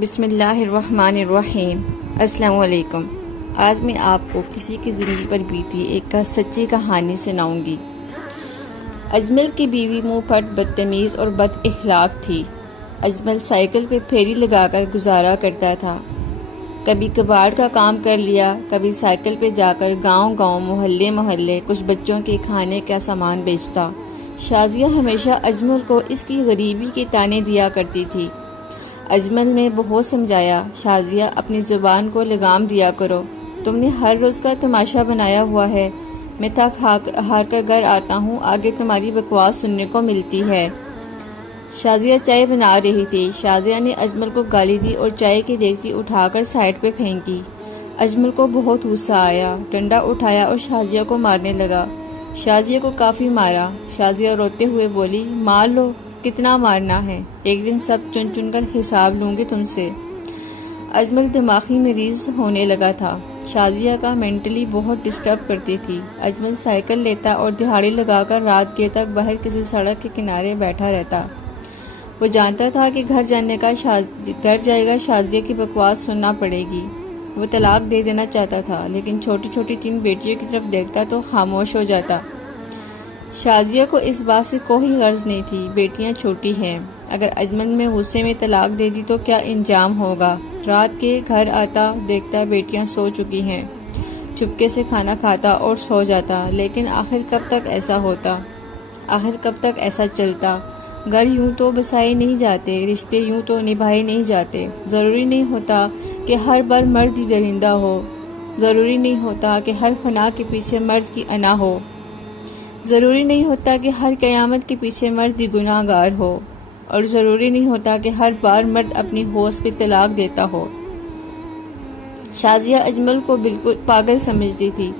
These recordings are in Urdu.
بسم اللہ الرحمن الرحیم۔ السلام علیکم۔ آج میں آپ کو کسی کی زندگی پر بیتی ایک سچی کہانی سناؤں گی۔ اجمل کی بیوی منہ پھٹ بدتمیز اور بد اخلاق تھی۔ اجمل سائیکل پہ پھیری لگا کر گزارا کرتا تھا۔ کبھی کباڑ کا کام کر لیا، کبھی سائیکل پہ جا کر گاؤں گاؤں محلے محلے کچھ بچوں کے کھانے کا سامان بیچتا۔ شازیہ ہمیشہ اجمل کو اس کی غریبی کے طعنے دیا کرتی تھی۔ اجمل نے بہت سمجھایا، شازیہ اپنی زبان کو لگام دیا کرو، تم نے ہر روز کا تماشا بنایا ہوا ہے۔ میں تھک ہار کر گھر آتا ہوں، آگے تمہاری بکواس سننے کو ملتی ہے۔ شازیہ چائے بنا رہی تھی۔ شازیہ نے اجمل کو گالی دی اور چائے کی دیگچی اٹھا کر سائڈ پہ پھینکی۔ اجمل کو بہت غصہ آیا، ڈنڈا اٹھایا اور شازیہ کو مارنے لگا۔ شازیہ کو کافی مارا۔ شازیہ روتے ہوئے بولی، مار لو، کتنا مارنا ہے، ایک دن سب چن چن کر حساب لوں گی تم سے۔ اجمل دماغی مریض ہونے لگا تھا۔ شازیہ کا مینٹلی بہت ڈسٹرب کرتی تھی۔ اجمل سائیکل لیتا اور دہاڑی لگا کر رات گیر تک باہر کسی سڑک کے کنارے بیٹھا رہتا۔ وہ جانتا تھا کہ گھر جائے گا شازیہ کی بکواس سننا پڑے گی۔ وہ طلاق دے دینا چاہتا تھا، لیکن چھوٹی چھوٹی 3 بیٹیوں کی طرف دیکھتا تو خاموش ہو جاتا۔ شازیہ کو اس بات سے کوئی غرض نہیں تھی، بیٹیاں چھوٹی ہیں، اگر اجمل میں غصے میں طلاق دے دی تو کیا انجام ہوگا۔ رات کے گھر آتا، دیکھتا بیٹیاں سو چکی ہیں، چپکے سے کھانا کھاتا اور سو جاتا۔ لیکن آخر کب تک ایسا ہوتا، آخر کب تک ایسا چلتا؟ گھر یوں تو بسائے نہیں جاتے، رشتے یوں تو نبھائے نہیں جاتے۔ ضروری نہیں ہوتا کہ ہر بار مرد ہی درندہ ہو، ضروری نہیں ہوتا کہ ہر فنا کے پیچھے مرد کی انا ہو، ضروری نہیں ہوتا کہ ہر قیامت کے پیچھے مرد ہی گناہ گار ہو، اور ضروری نہیں ہوتا کہ ہر بار مرد اپنی ہوش پہ طلاق دیتا ہو۔ شازیہ اجمل کو بالکل پاگل سمجھتی تھی۔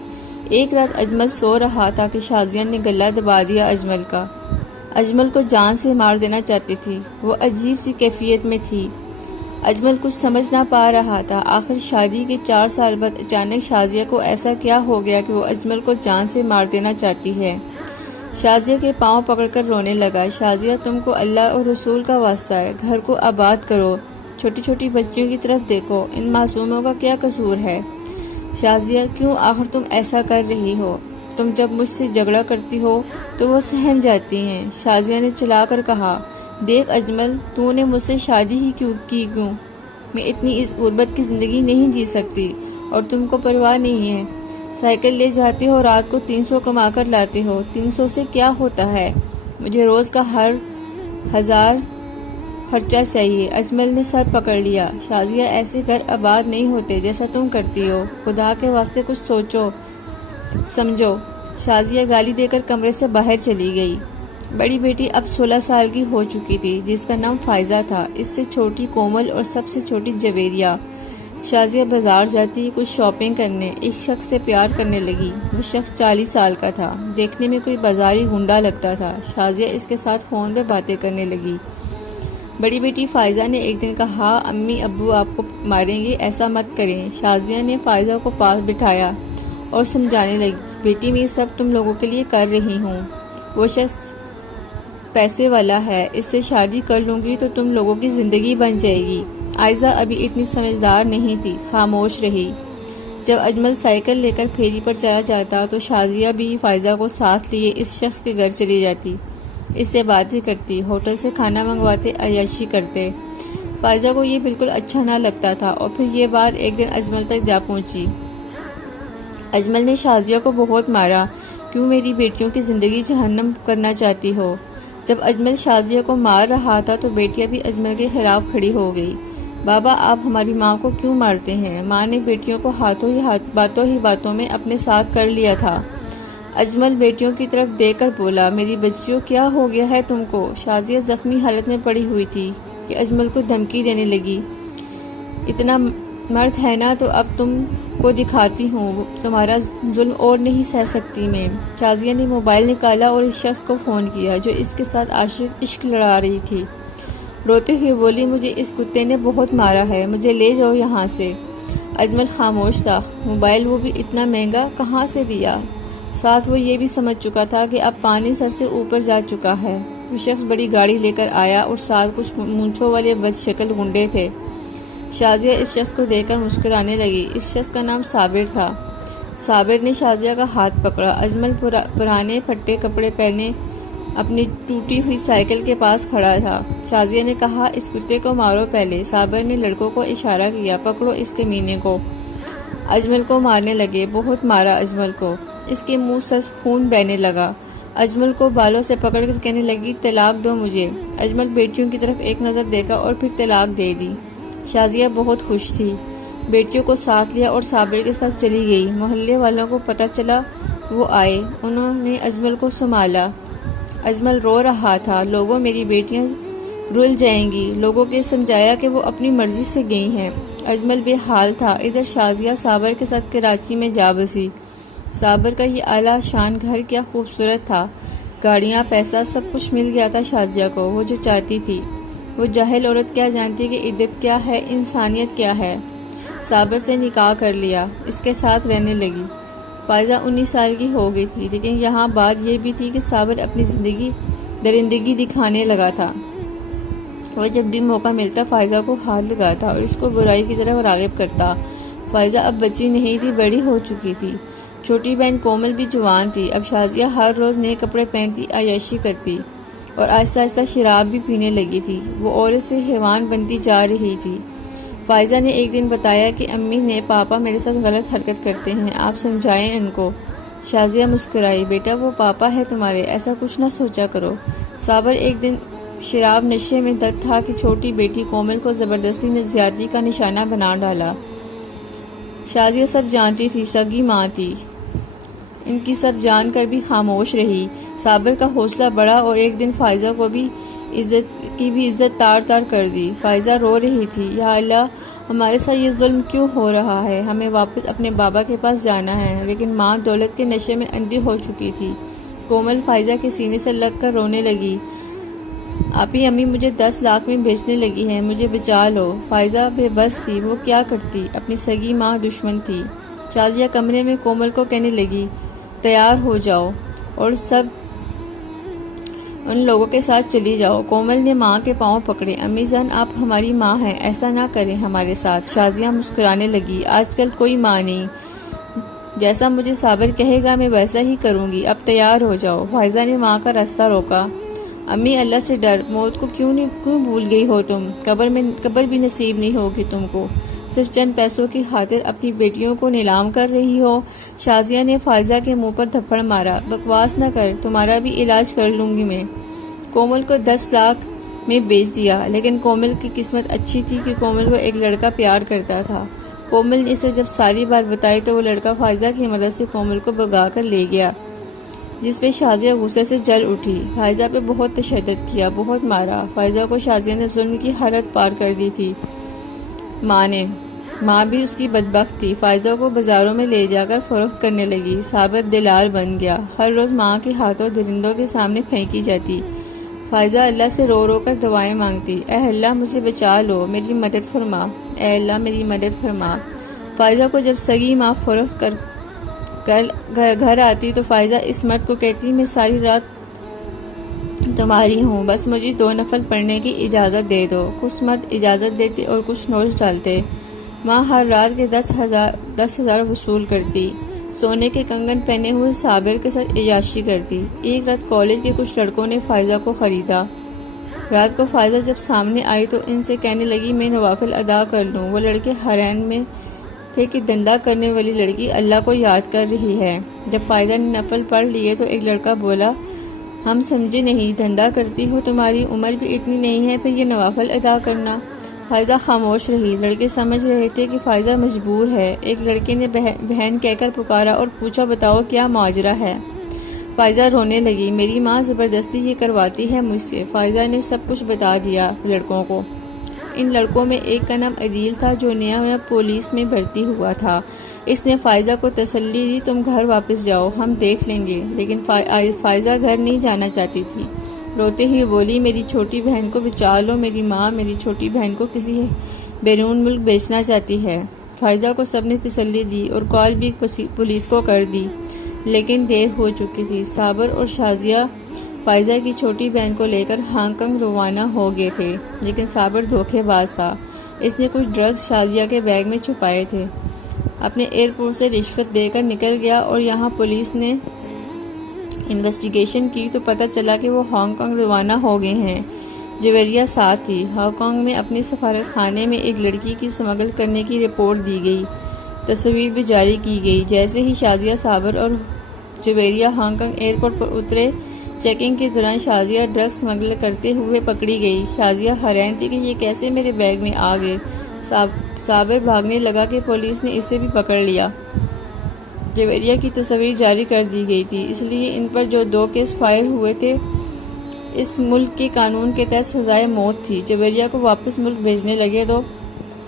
ایک رات اجمل سو رہا تھا کہ شازیہ نے گلا دبا دیا اجمل کا۔ اجمل کو جان سے مار دینا چاہتی تھی، وہ عجیب سی کیفیت میں تھی۔ اجمل کچھ سمجھ نہ پا رہا تھا، آخر شادی کے 4 سال بعد اچانک شازیہ کو ایسا کیا ہو گیا کہ وہ اجمل کو جان سے مار دینا چاہتی ہے۔ شازیہ کے پاؤں پکڑ کر رونے لگا۔ شازیہ، تم کو اللہ اور رسول کا واسطہ ہے، گھر کو آباد کرو، چھوٹی چھوٹی بچیوں کی طرف دیکھو، ان معصوموں کا کیا قصور ہے؟ شازیہ، کیوں آخر تم ایسا کر رہی ہو؟ تم جب مجھ سے جھگڑا کرتی ہو تو وہ سہم جاتی ہیں۔ شازیہ نے چلا کر کہا، دیکھ اجمل، تو نے مجھ سے شادی ہی کیوں؟ میں اتنی اس غربت کی زندگی نہیں جی سکتی، اور تم کو پرواہ نہیں ہے۔ سائیکل لے جاتے ہو، رات کو 300 کما کر لاتے ہو، 300 سے کیا ہوتا ہے؟ مجھے روز کا 1000 خرچہ چاہیے۔ اجمل نے سر پکڑ لیا۔ شازیہ، ایسے گھر آباد نہیں ہوتے جیسا تم کرتی ہو، خدا کے واسطے کچھ سوچو سمجھو۔ شازیہ گالی دے کر کمرے سے باہر چلی گئی۔ بڑی بیٹی اب 16 سال کی ہو چکی تھی، جس کا نام فائزہ تھا، اس سے چھوٹی کومل اور سب سے چھوٹی جویریہ۔ شازیہ بازار جاتی کچھ شاپنگ کرنے، ایک شخص سے پیار کرنے لگی۔ وہ شخص 40 سال کا تھا، دیکھنے میں کوئی بازاری گنڈا لگتا تھا۔ شازیہ اس کے ساتھ فون پہ باتیں کرنے لگی۔ بڑی بیٹی فائزہ نے ایک دن کہا، امی ابو آپ کو ماریں گے، ایسا مت کریں۔ شازیہ نے فائزہ کو پاس بٹھایا اور سمجھانے لگی، بیٹی میں سب تم لوگوں کے لیے کر رہی ہوں۔ وہ شخص پیسے والا ہے، اس سے شادی کر لوں گی تو تم لوگوں کی زندگی بن جائے گی۔ عائزہ ابھی اتنی سمجھدار نہیں تھی، خاموش رہی۔ جب اجمل سائیکل لے کر پھیری پر چلا جاتا تو شازیہ بھی فائزہ کو ساتھ لیے اس شخص کے گھر چلی جاتی، اس سے باتیں کرتی، ہوٹل سے کھانا منگواتے، عیاشی کرتے۔ فائزہ کو یہ بالکل اچھا نہ لگتا تھا، اور پھر یہ بات ایک دن اجمل تک جا پہنچی۔ اجمل نے شازیہ کو بہت مارا، کیوں میری بیٹیوں کی زندگی جہنم کرنا چاہتی ہو؟ جب اجمل شازیہ کو مار رہا تھا تو بیٹیاں بھی اجمل کے خلاف کھڑی ہو گئی۔ بابا، آپ ہماری ماں کو کیوں مارتے ہیں؟ ماں نے بیٹیوں کو باتوں میں اپنے ساتھ کر لیا تھا۔ اجمل بیٹیوں کی طرف دیکھ کر بولا، میری بچیوں کیا ہو گیا ہے تم کو؟ شازیہ زخمی حالت میں پڑی ہوئی تھی کہ اجمل کو دھمکی دینے لگی، اتنا مرد ہے نا تو اب تم کو دکھاتی ہوں، تمہارا ظلم اور نہیں سہ سکتی میں۔ شازیہ نے موبائل نکالا اور اس شخص کو فون کیا جو اس کے ساتھ عشق لڑا رہی تھی۔ روتے ہوئے بولی، مجھے اس کتے نے بہت مارا ہے، مجھے لے جاؤ یہاں سے۔ اجمل خاموش تھا۔ موبائل وہ بھی اتنا مہنگا کہاں سے دیا؟ ساتھ وہ یہ بھی سمجھ چکا تھا کہ اب پانی سر سے اوپر جا چکا ہے۔ وہ شخص بڑی گاڑی لے کر آیا اور ساتھ کچھ مونچھوں والے بد شکل گنڈے تھے۔ شازیہ اس شخص کو دیکھ کر مسکرانے لگی۔ اس شخص کا نام صابر تھا۔ صابر نے شازیہ کا ہاتھ پکڑا۔ اجمل پرانے پھٹے کپڑے پہنے اپنی ٹوٹی ہوئی سائیکل کے پاس کھڑا تھا۔ شازیہ نے کہا، اس کتے کو مارو پہلے۔ صابر نے لڑکوں کو اشارہ کیا، پکڑو اس کمینے کو۔ اجمل کو مارنے لگے۔ بہت مارا اجمل کو۔ اس کے منہ سے خون بہنے لگا۔ اجمل کو بالوں سے پکڑ کر کہنے لگی، طلاق دو مجھے۔ اجمل بیٹیوں کی طرف ایک نظر دیکھا اور پھر طلاق دے دی۔ شازیہ بہت خوش تھی۔ بیٹیوں کو ساتھ لیا اور صابر کے ساتھ چلی گئی۔ محلے والوں کو پتہ چلا، وہ آئے۔ انہوں نے اجمل کو سنبھالا۔ اجمل رو رہا تھا، لوگوں میری بیٹیاں رل جائیں گی۔ لوگوں کے سمجھایا کہ وہ اپنی مرضی سے گئی ہیں۔ اجمل بے حال تھا۔ ادھر شازیہ صابر کے ساتھ کراچی میں جا بسی۔ صابر کا یہ اعلیٰ شان گھر کیا خوبصورت تھا۔ گاڑیاں، پیسہ، سب کچھ مل گیا تھا شازیہ کو، وہ جو چاہتی تھی۔ وہ جاہل عورت کیا جانتی کہ عزت کیا ہے، انسانیت کیا ہے۔ صابر سے نکاح کر لیا، اس کے ساتھ رہنے لگی۔ فائزہ 19 سال کی ہو گئی تھی، لیکن یہاں بات یہ بھی تھی کہ صابر اپنی درندگی دکھانے لگا تھا۔ وہ جب بھی موقع ملتا فائزہ کو ہاتھ لگاتا اور اس کو برائی کی طرف راغب کرتا۔ فائزہ اب بچی نہیں تھی، بڑی ہو چکی تھی۔ چھوٹی بہن کومل بھی جوان تھی۔ اب شازیہ ہر روز نئے کپڑے پہنتی، عیاشی کرتی اور آہستہ آہستہ شراب بھی پینے لگی تھی۔ وہ عورت سے حیوان بنتی جا رہی تھی۔ فائزہ نے ایک دن بتایا کہ امی نے پاپا میرے ساتھ غلط حرکت کرتے ہیں، آپ سمجھائیں ان کو۔ شازیہ مسکرائی، بیٹا وہ پاپا ہے تمہارے، ایسا کچھ نہ سوچا کرو۔ صابر ایک دن شراب نشے میں دھت تھا کہ چھوٹی بیٹی کومل کو زبردستی زیادتی کا نشانہ بنا ڈالا۔ شازیہ سب جانتی تھی، سگی ماں تھی، ان کی سب جان کر بھی خاموش رہی۔ صابر کا حوصلہ بڑھا اور ایک دن فائزہ کو بھی عزت تار تار کر دی۔ فائزہ رو رہی تھی، یا اللہ ہمارے ساتھ یہ ظلم کیوں ہو رہا ہے، ہمیں واپس اپنے بابا کے پاس جانا ہے۔ لیکن ماں دولت کے نشے میں اندھی ہو چکی تھی۔ کومل فائزہ کے سینے سے لگ کر رونے لگی، آپی امی مجھے 10 لاکھ میں بیچنے لگی ہیں، مجھے بچا لو۔ فائزہ بے بس تھی، وہ کیا کرتی، اپنی سگی ماں دشمن تھی۔ شازیہ کمرے میں کومل کو کہنے لگی، تیار ہو جاؤ اور سب ان لوگوں کے ساتھ چلی جاؤ۔ کومل نے ماں کے پاؤں پکڑے، امی جان آپ ہماری ماں ہیں، ایسا نہ کریں ہمارے ساتھ۔ شازیہ مسکرانے لگی، آج کل کوئی ماں نہیں، جیسا مجھے صابر کہے گا میں ویسا ہی کروں گی، اب تیار ہو جاؤ۔ فائزہ نے ماں کا راستہ روکا، امی اللہ سے ڈر، موت کو کیوں بھول گئی ہو تم، قبر بھی نصیب نہیں ہوگی تم کو، صرف چند پیسوں کی خاطر اپنی بیٹیوں کو نیلام کر رہی ہو۔ شازیہ نے فائزہ کے منہ پر تھپڑ مارا، بکواس نہ کر، تمہارا بھی علاج کر لوں گی میں۔ کومل کو 10 لاکھ میں بیچ دیا، لیکن کومل کی قسمت اچھی تھی کہ کومل کو ایک لڑکا پیار کرتا تھا۔ کومل نے اسے جب ساری بات بتائی تو وہ لڑکا فائزہ کی مدد سے کومل کو بھگا کر لے گیا، جس پہ شازیہ غصے سے جل اٹھی۔ فائزہ پہ بہت تشدد کیا، بہت مارا۔ فائزہ کو شازیہ نے ظلم کی حد پار کر دی تھی۔ ماں بھی اس کی بدبخت تھی، فائزہ کو بازاروں میں لے جا کر فروخت کرنے لگی۔ صابر دلال بن گیا، ہر روز ماں کے ہاتھوں درندوں کے سامنے پھینکی جاتی۔ فائزہ اللہ سے رو رو کر دعائیں مانگتی، اے اللہ مجھے بچا لو، میری مدد فرما، اے اللہ میری مدد فرما۔ فائزہ کو جب سگی ماں فروخت کر گھر آتی تو فائزہ اس مرد کو کہتی، میں ساری رات تمہاری ہوں، بس مجھے 2 نفل پڑھنے کی اجازت دے دو۔ کچھ مرد اجازت دیتے اور کچھ نوچ ڈالتے۔ ماں ہر رات کے 10,000 وصول کرتی، سونے کے کنگن پہنے ہوئے صابر کے ساتھ عیاشی کرتی۔ ایک رات کالج کے کچھ لڑکوں نے فائزہ کو خریدا۔ رات کو فائزہ جب سامنے آئی تو ان سے کہنے لگی، میں نوافل ادا کر لوں۔ وہ لڑکے حیران میں تھے کہ دھندا کرنے والی لڑکی اللہ کو یاد کر رہی ہے۔ جب فائزہ نے نفل پڑھ لیے تو ایک لڑکا بولا، ہم سمجھے نہیں، دھندا کرتی ہو، تمہاری عمر بھی اتنی نہیں ہے پھر یہ نوافل ادا کرنا۔ فائزہ خاموش رہی۔ لڑکے سمجھ رہے تھے کہ فائزہ مجبور ہے۔ ایک لڑکے نے بہن کہہ کر پکارا اور پوچھا، بتاؤ کیا ماجرا ہے؟ فائزہ رونے لگی، میری ماں زبردستی یہ کرواتی ہے مجھ سے۔ فائزہ نے سب کچھ بتا دیا لڑکوں کو۔ ان لڑکوں میں ایک کا نام عدیل تھا جو نیا پولیس میں بھرتی ہوا تھا۔ اس نے فائزہ کو تسلی دی، تم گھر واپس جاؤ، ہم دیکھ لیں گے۔ لیکن فائزہ گھر نہیں جانا چاہتی تھی۔ روتے ہی بولی، میری چھوٹی بہن کو بچا لو، میری ماں میری چھوٹی بہن کو کسی بیرون ملک بیچنا چاہتی ہے۔ فائزہ کو سب نے تسلی دی اور کال بھی پولیس کو کر دی، لیکن دیر ہو چکی تھی۔ صابر اور شازیہ فائزہ کی چھوٹی بہن کو لے کر ہانگ کانگ روانہ ہو گئے تھے، لیکن صابر دھوکے باز تھا۔ اس نے کچھ ڈرگز شازیہ کے بیگ میں چھپائے تھے۔ اپنے ایئرپورٹ سے رشوت دے کر نکل گیا اور یہاں پولیس نے انویسٹیگیشن کی تو پتہ چلا کہ وہ ہانگ کانگ روانہ ہو گئے ہیں۔ جویریہ ساتھ تھی۔ ہانگ کانگ میں اپنے سفارت خانے میں ایک لڑکی کی سمگل کرنے کی رپورٹ دی گئی۔ تصویر بھی جاری کی گئی۔ جیسے ہی شازیہ صابر اور جویریہ ہانگ کانگ ایئرپورٹ پر اترے، چیکنگ کے دوران شازیہ ڈرگ سمگل کرتے ہوئے پکڑی گئی۔ شازیہ حیران تھی کہ یہ کیسے میرے بیگ میں آ گئے۔ صابر بھاگنے لگا کہ پولیس نے اسے بھی پکڑ لیا۔ جویریہ کی تصویر جاری کر دی گئی تھی، اس لیے ان پر جو 2 کیس فائر ہوئے تھے اس ملک کے قانون کے تحت سزائے موت تھی۔ جویریہ کو واپس ملک بھیجنے لگے تو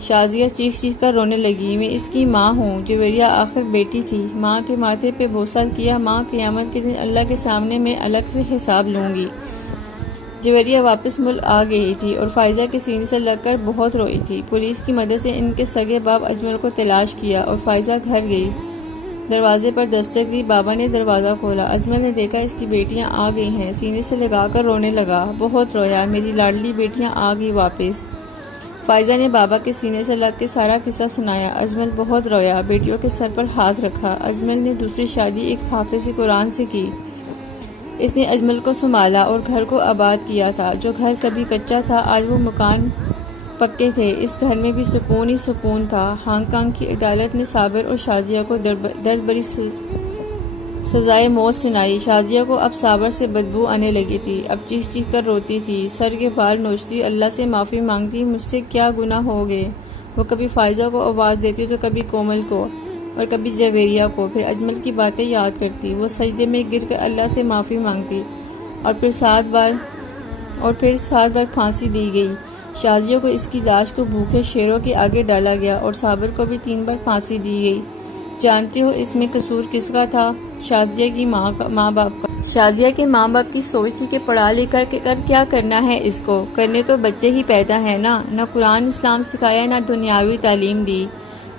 شازیہ چیخ چیخ کر رونے لگی، میں اس کی ماں ہوں۔ جویریہ آخر بیٹی تھی۔ ماں کے ماتھے پہ بوسہ کیا، ماں قیامت کے دن اللہ کے سامنے میں الگ سے حساب لوں گی۔ جویریہ واپس ملک آ گئی تھی اور فائزہ کے سینے سے لگ کر بہت روئی تھی۔ پولیس کی مدد سے ان کے سگے باپ اجمل کو تلاش کیا اور فائزہ گھر گئی۔ دروازے پر دستک دی، بابا نے دروازہ کھولا۔ اجمل نے دیکھا اس کی بیٹیاں آ گئی ہیں، سینے سے لگا کر رونے لگا، بہت رویا، میری لاڈلی بیٹیاں آ گئی واپس۔ فائزہ نے بابا کے سینے سے لگ کے سارا قصہ سنایا۔ اجمل بہت رویا، بیٹیوں کے سر پر ہاتھ رکھا۔ اجمل نے دوسری شادی ایک حافظ قرآن سے کی۔ اس نے اجمل کو سنبھالا اور گھر کو آباد کیا تھا۔ جو گھر کبھی کچا تھا آج وہ مکان پکے تھے۔ اس گھر میں بھی سکون ہی سکون تھا۔ ہانگ کانگ کی عدالت نے صابر اور شازیہ کو درد بھری سزائے موت سنائی۔ شازیہ کو اب صابر سے بدبو آنے لگی تھی، اب چیخ چیخ کر روتی تھی، سر کے بال نوچتی، اللہ سے معافی مانگتی، مجھ سے کیا گناہ ہو گئے۔ وہ کبھی فائزہ کو آواز دیتی تو کبھی کومل کو اور کبھی جویریہ کو، پھر اجمل کی باتیں یاد کرتی۔ وہ سجدے میں گر کر اللہ سے معافی مانگتی اور پھر 7 بار پھانسی دی گئی۔ شازیہ کو اس کی لاش کو بھوکے شیروں کے آگے ڈالا گیا اور صابر کو بھی 3 بار پھانسی دی گئی۔ جانتے ہو اس میں قصور کس کا تھا؟ شازیہ کی ماں باپ کا۔ شازیہ کے ماں باپ کی سوچ تھی کہ پڑھا لکھ کر کیا کرنا ہے اس کو، کرنے تو بچے ہی پیدا ہیں نا، نہ قرآن اسلام سکھایا نہ دنیاوی تعلیم دی۔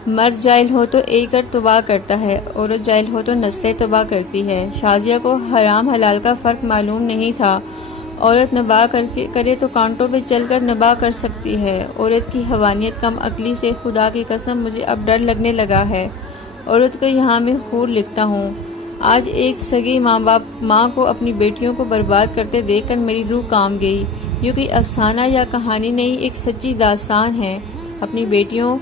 مرد جاہل ہو تو ایک کر تباہ کرتا ہے، عورت جاہل ہو تو نسلیں تباہ کرتی ہے۔ شازیہ کو حرام حلال کا فرق معلوم نہیں تھا۔ عورت نباہ کرے تو کانٹوں پہ چل کر نباہ کر سکتی ہے۔ عورت کی حیوانیت کم عقلی سے خدا کی قسم مجھے اب ڈر لگنے لگا ہے۔ عورت کو یہاں میں حور لکھتا ہوں۔ آج ایک سگی ماں کو اپنی بیٹیوں کو برباد کرتے دیکھ کر میری روح کانپ گئی۔ یہ کوئی افسانہ یا کہانی نہیں، ایک سچی داستان ہے۔ اپنی بیٹیوں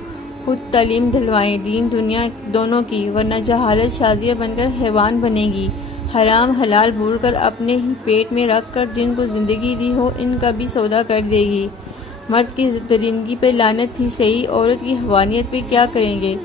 خود تعلیم دلوائیں، دین دنیا دونوں کی، ورنہ جہالت شازیہ بن کر حیوان بنے گی۔ حرام حلال بھول کر اپنے ہی پیٹ میں رکھ کر جن کو زندگی دی ہو ان کا بھی سودا کر دے گی۔ مرد کی درندگی پہ لعنت ہی صحیح، عورت کی حیوانیت پہ کیا کریں گے؟